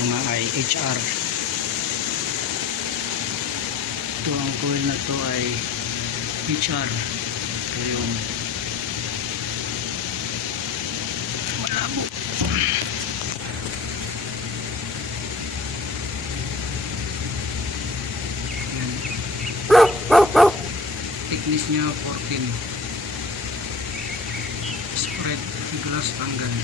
ito nga ay HR. Ito ang coil na to ay HR. Ito yung malabo. Thickness niya 14. Spread glass tanggal.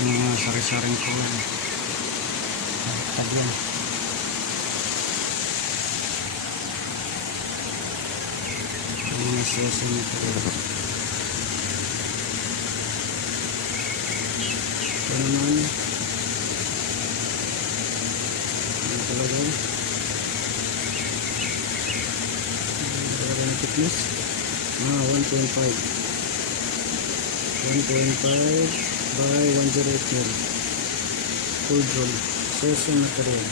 Yung mga sari-saring coil. Tagyan. Yung mga session ito. Ito naman. Ano talaga yun? Talaga na thickness. 1.5 by 108 full roll. Session material.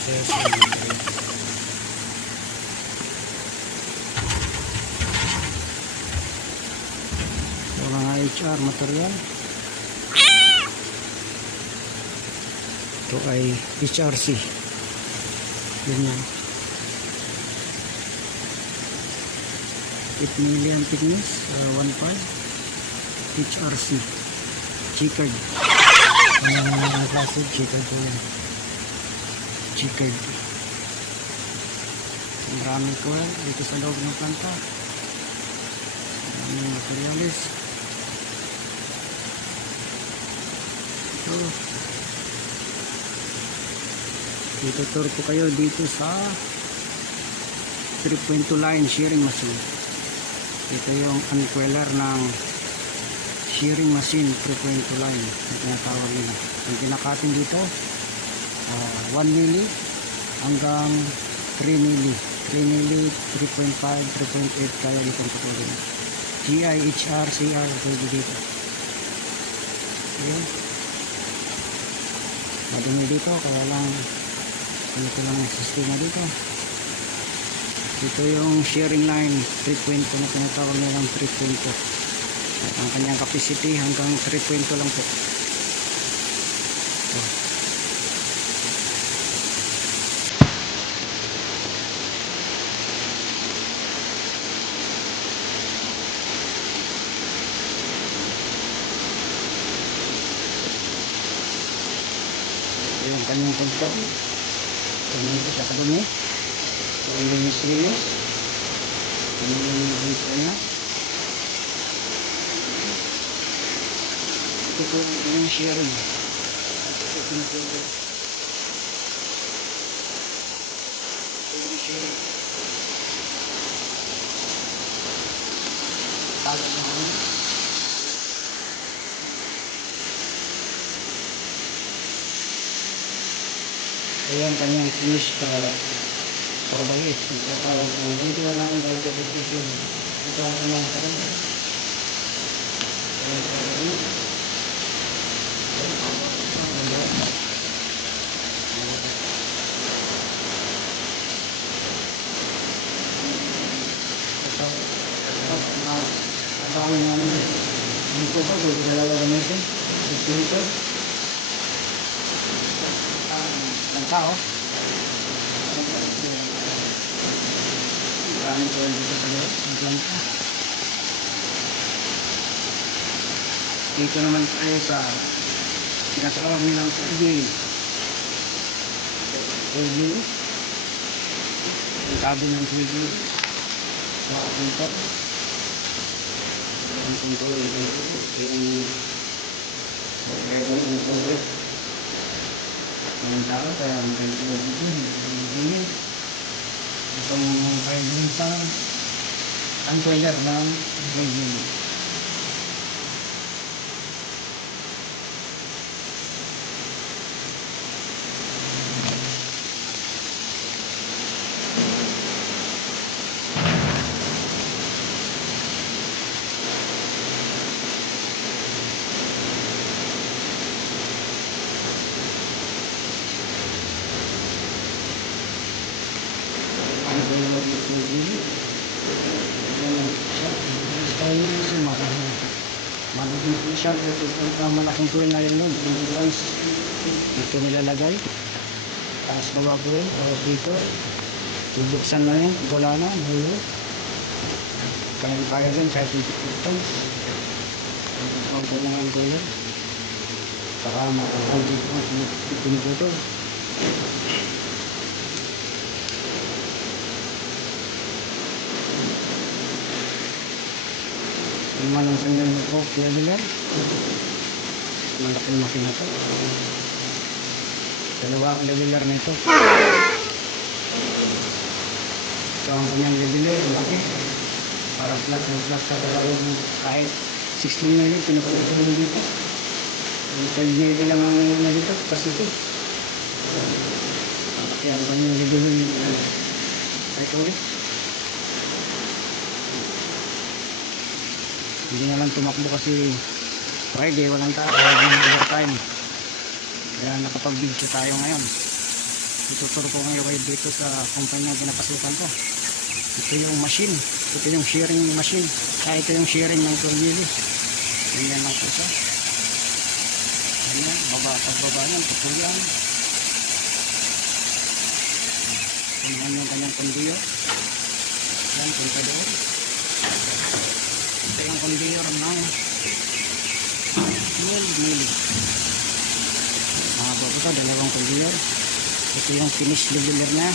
Session material. Ito mga HR material. Ito ay HRC. Ganyan. 8 million thickness, 1.5 HRC checkered. Ang classic checkered po yan. Checkered. Maraming coil dito sa loob ng planta. Maraming materialis. So dito tour po kayo dito sa 3.2 line shearing machine. Ito yung uncoiler ng shearing machine 3.2 line na tinatawag nila. Yung pinakatin dito 1 milli hanggang 3 milli 3.5, 3.8 kaya dito ang patulog. GI, HR, CR pwede dito. Ayan. Madumi dito kaya lang ito lang ang sistema dito. Ito yung shearing line 3.2 na tinatawag nilang 3.2. At ang kanyang capacity hanggang 3.2 lang po. Ito yung kanyang control. Ito siya kadumi. Ito yung linis. Ito yung linis niya. Ito po yung shearing. Ito yung shearing. Tagal na kami. Ayan kanyang finish pagbayit. Dito na lang ang qualification. Ito ang kanyang karang. Ang namin dito po kung dalawa gamitin dito ang tao maraming po dito sa loob ang planta. Dito naman tayo sa tinatawag nilang coil view ang tabi ng coil view makapunta ang control yung control ng tao kaya ang ganito dito hindi itong vibrator ang coiler ng building. siya, malaking tool na yun nun. Guys, dito nilalagay. Tapos babaguhin, tapos dito. Bubuksan na yun, wala na, mahuli. Kaya din, kahit ito. Ang kailangan ko yun. Saka makakal dito, piniputol. Yung mga sandal na po, leveler. Malaking makina to. Dalawa ang leveler nito. Ito ang kanyang leveler, laki. Para flat na flat ka talaga kahit 16 minutes, pinapagpapagod dito. 12 minutes lang ang na dito, kasi ito. Kaya ang kanyang leveler nito. Ay, ulit. Hindi na lang tumakbo kasi Friday, walang tao, overtime. Kaya nakapag-video tayo ngayon. Ituturo ko ngayon kayo dito sa kumpanya na pinapasukan ko. Ito yung machine, ito yung shearing machine. Ito yung shearing ng 12 mili. Ganyan lang po siya. Ganyan, pagbaba niyan, tutuyan. Ganyan yung kanyang kondiyo. Yan, punta doon. Ito yung kondiyor ng 12 mili. Mga bago ito, dalawang kondiyor. Ito yung finish leveler na.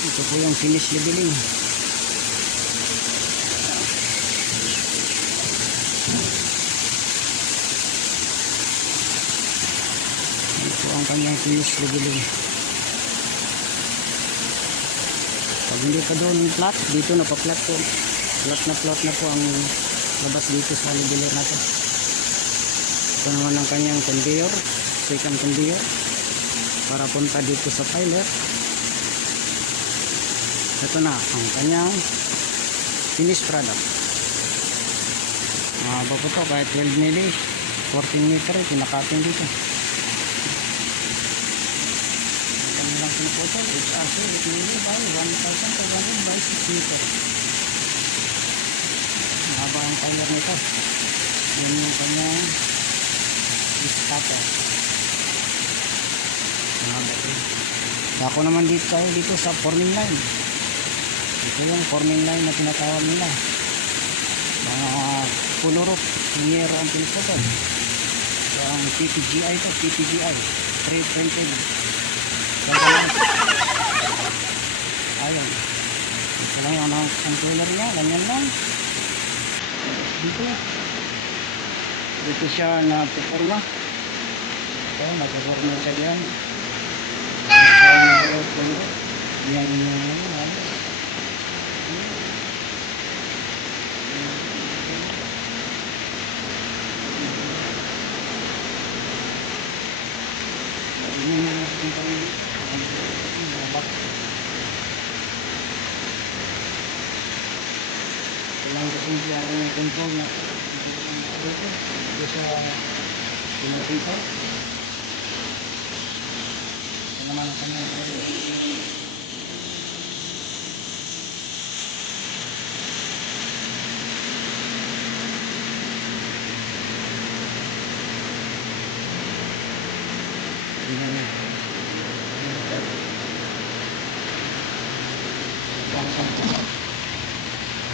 Ito po yung finish leveling. Ito ang kanyang finish leveling. Pag hindi ka doon flat, dito na pa-flat po. Flat na po ang labas dito sa leveler na to. Ito naman ang kanyang conveyor, second conveyor, para punta dito sa pilot. Ito na ang kanyang finished product. Mahaba po ito, kahit 12 mili, 14 meter, pinakatin dito. Ang kanilang pinapotol, HRC, 8 mili by 1,200 by 6 meter. Mahaba ang timer nito. Yan yung kanyang stopper. Mahaba po. Ako naman dito tayo dito sa forming line. Ito yung forming line na tinatawag nila. Mga pulurok, niero ang pinipotol. So ang PPGI ito, PPGI 320. Ayun. Ito lang yung ang controller niya, ganyan lang. Dito siya napuporma. Ito, napuporma siya diyan. Yan yung kailangan kasing klaro yung control na ito sa pinapita. Ito naman ang kanyang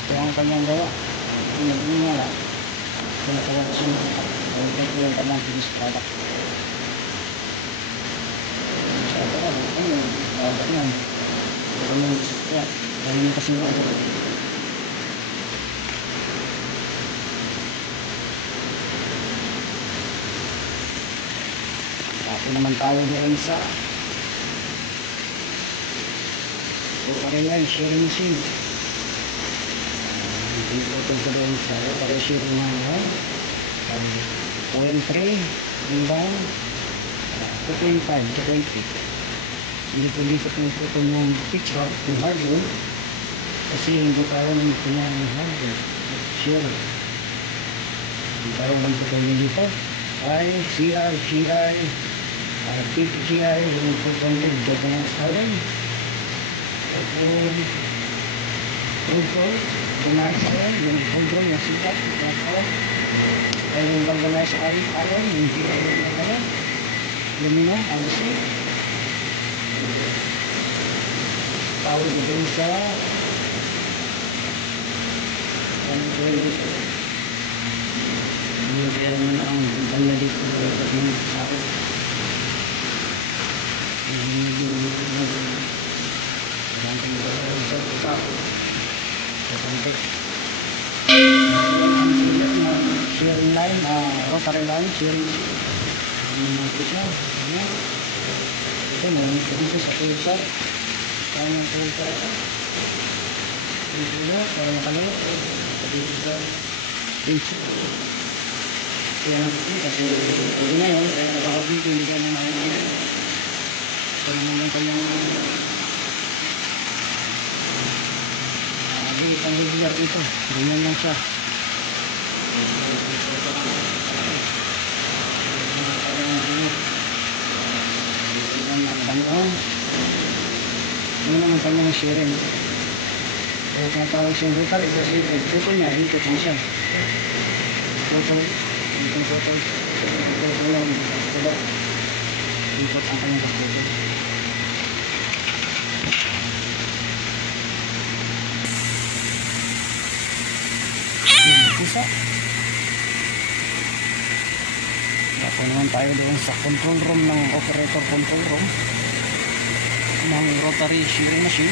ito ang kanyang gawa. Hindi nga lang. Pinatawag siya. Ito yung kanyang finished product. Sa ito ka, ito yung product yan. Ito yung yan. Dahil yung kasi ito. Tapos naman tayo doon sa Open shearing machine. Ipotong ko doon sa open shearing na oil tray, hanggang 2.5, 2.3. Hindi ko dito pinipotong yung picture, yung hardwood, kasi hindi tayo nagpunyan ng hardwood, shearing. Hindi tayo nagpotong dito ay CRCI, PPCI, yung putong dito na sarin. Control, pinasa yung control na sikat, pinasa yung galvanized iron, yung lumino, alisin. Tawag din sa kaya naman ang bala dito yung tao. Sharing line, rotary line, sharing siya. Ito, meron ito dito sa pulsar. Kaya ng pulsar ito. Pulsar, para makalayo. Dito sa pulsar. Kaya lang ito, kasi pwede na yun. Kaya kapag dito, hindi ka na makikita. Ito naman yung kanyang ang regular ito. Ganyan lang siya. Ano naman kanyang sharing. Kaya tinatawag siyang rotary kasi ito niya, ikot niya siya. Ikot ang kanyang kakito. Isa. Ako naman tayo doon sa control room ng operator control room ng rotary shearing machine.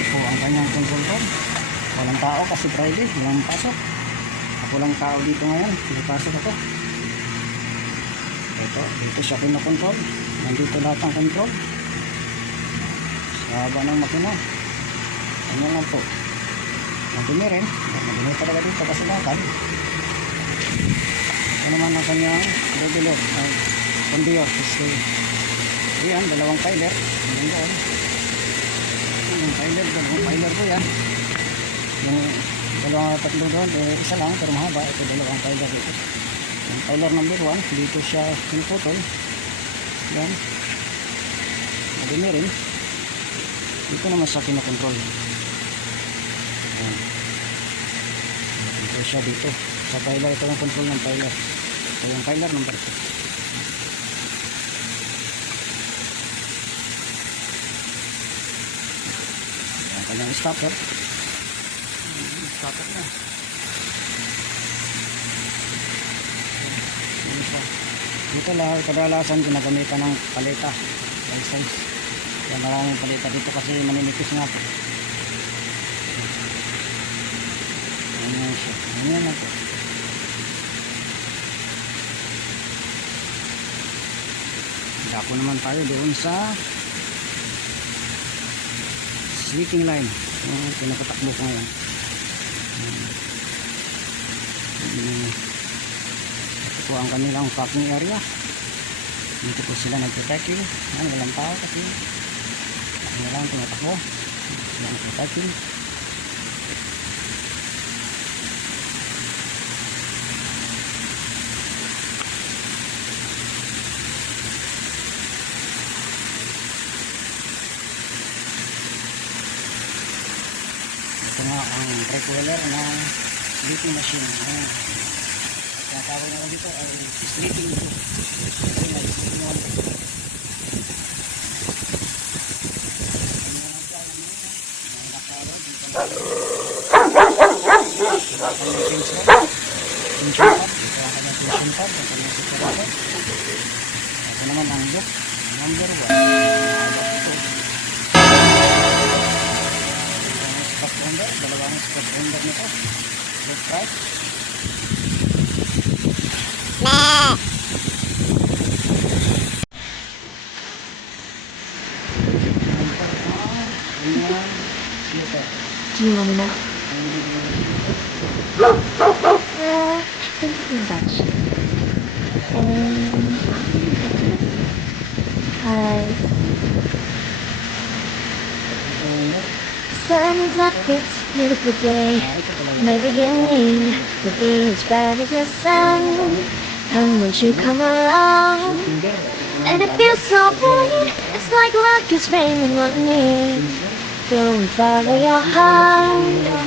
Ito ang kanyang control room. Walang tao kasi Friday, walang pasok. Ako lang tao dito ngayon, pinapasok ako. Ito, dito siya pinakontrol. Nandito lahat ang control. Sa haba ng makina. Ano lang po. Madumi rin. Madumi talaga dito kasi bakal. Ito naman ang kanyang regular conveyor system. Ayan, dalawang piler. Ayan doon. Yung piler po yan. Yung dalawang tatlo doon, isa lang pero mahaba. Ito dalawang piler dito. Yung piler number 1, dito siya pinuputol. Yan. Madumi rin. Dito naman siya kinokontrol. Ayan. Dito siya dito. Sa piler, ito ang control ng piler. Ito yung piler number 2. Kanyang stopper na dito lahat kadalasan ginagamitan ng paleta size. Kaya maraming paleta dito kasi maninipis nga po. Ganyan siya, ganyan na po. Dako naman tayo doon sa sleeping line yung pinakatakbo ko ngayon. Ito ang kanilang packing area. Dito po sila nagpa-packing. Walang tao kasi walang tumatakbo. Sila nagpa-packing. Ito nga ang recueller ng sleeping machine. Kaya tawag naman dito ay sleeping ito. Kasi may sleeping one. Ito naman ang look number 1. Dalawang spot ender nito. Left right. Do you want to know? Thank you much. Hi. Sun's up, it's a beautiful day. My beginning, the day as bright as the sun. And won't you come along? And it feels so good. It's like luck is raining on me. Don't follow your heart.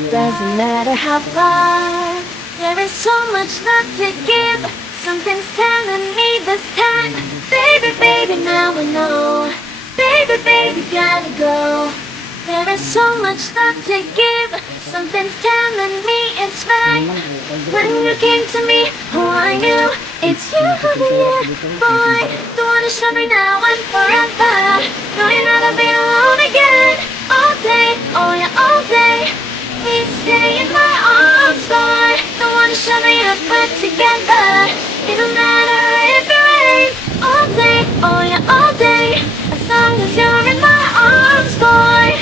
Doesn't matter how far. There There is so much love to give. Something's telling me this time. Baby, baby, now I know. Baby, baby, gotta go. There is so much love to give. Something's telling me it's right. When you came to me, oh, I knew it's you, yeah, boy. The one to show me now and forever. No, you'll never be alone again. All day, oh yeah, all day. Please stay in my arms, boy. The one to show me up, we're together. It don't matter if it rains. All day, oh yeah, all day. As long as you're in my arms, boy.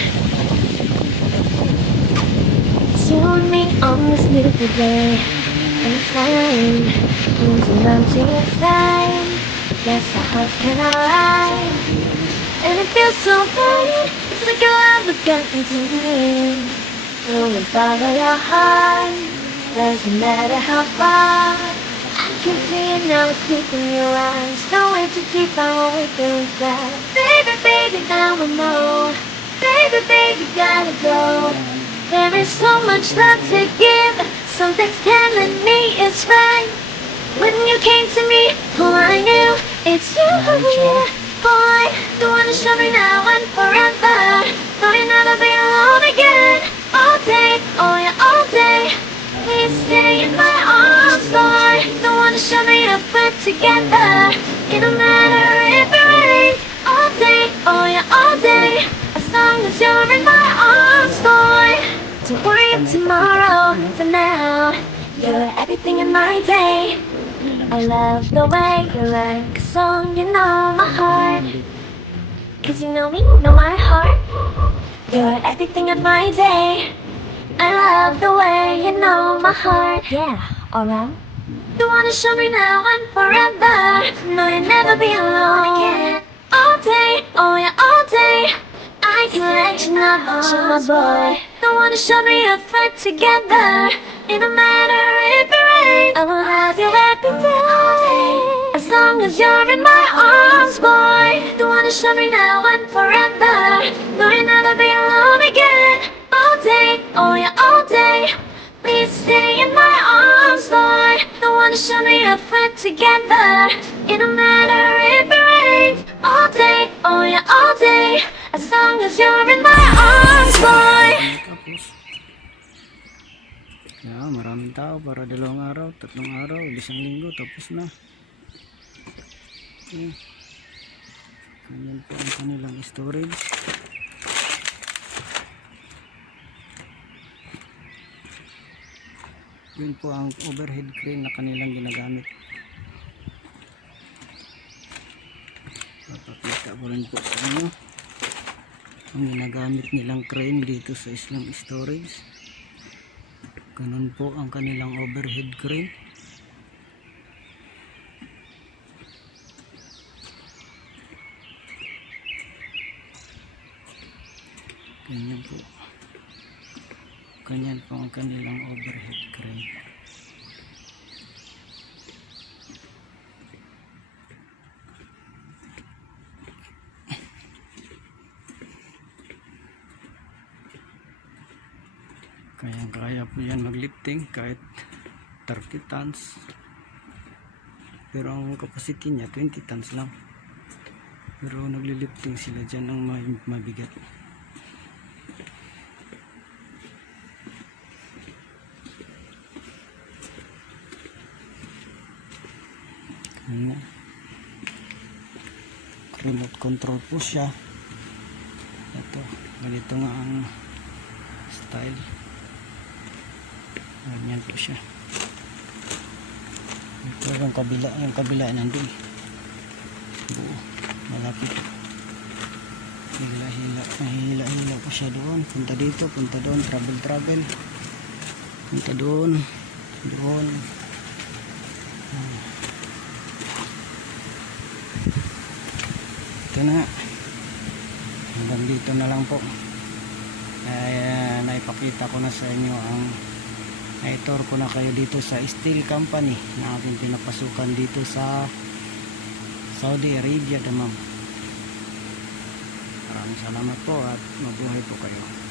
It's you and me on this beautiful day. And it's fine. Losing empty inside. Yes, our hearts can align. And it feels so good. It's like your love has gotten to me. You will follow your heart. Doesn't matter how far. I can see it now, it's deep in your eyes. No way too deep, I won't wait till it's dry. Baby, baby, now I know. Baby, baby, gotta go. There is so much love to give. Something's telling me it's right. When you came to me, oh, I knew it's you, yeah, boy. The one to show me now and forever. No, you'll never be alone again. All day, oh yeah, all day. Please stay in my arms, boy. The one to show me up, we're together. It don't matter if it rains. All day, oh yeah, all day. As long as you're in my arms, boy. Don't worry of tomorrow, for now. You're everything in my day. I love the way you like a song, you know my heart. Cause you know me, know my heart. You're everything in my day. I love the way you know my heart. Yeah, alright. You wanna show me now and forever. No, you'll never be alone again. All day, oh yeah, all day. I can let you know, you're my boy. You wanna show me up for together. It don't matter if it rains. I will have you every day. As long as you're in my arms, boy. You wanna show me now and forever. No, you'll never be alone again. All day, oh yeah, all day. Please stay in my arms, boy. The one to show me up, we're together. It don't matter if it rains. All day, oh yeah, all day. As long as you're in my arms, boy. Tapos, maraming tao para 2 araw, 3 araw, 1 linggo, tapos na. Okay. Ganyan po ang kanilang storage. Yun po ang overhead crane na kanilang ginagamit. Papakita ko rin po sa inyo ang ginagamit nilang crane dito sa islang storage. Ganun po ang kanilang overhead crane. Ganyan po. Ganyan po ang kanilang overhead crane. Kaya po yan maglifting kahit 30 tons. Pero ang capacity niya 20 tons lang. Pero naglilifting sila dyan ng mabigat. Ayan. Remote control po siya. Ito, ganito nga ang style. Ganyan po siya. Ito yung kabila nandun. Buo, malapit. Hila po siya doon. Punta dito, punta doon, travel. Punta doon. Ito na. Hanggang dito na lang po. Naipakita ko na sa inyo ang na-tour ko na kayo dito sa steel company na ating pinapasukan dito sa Saudi Arabia, Maraming salamat po at mabuhay po kayo.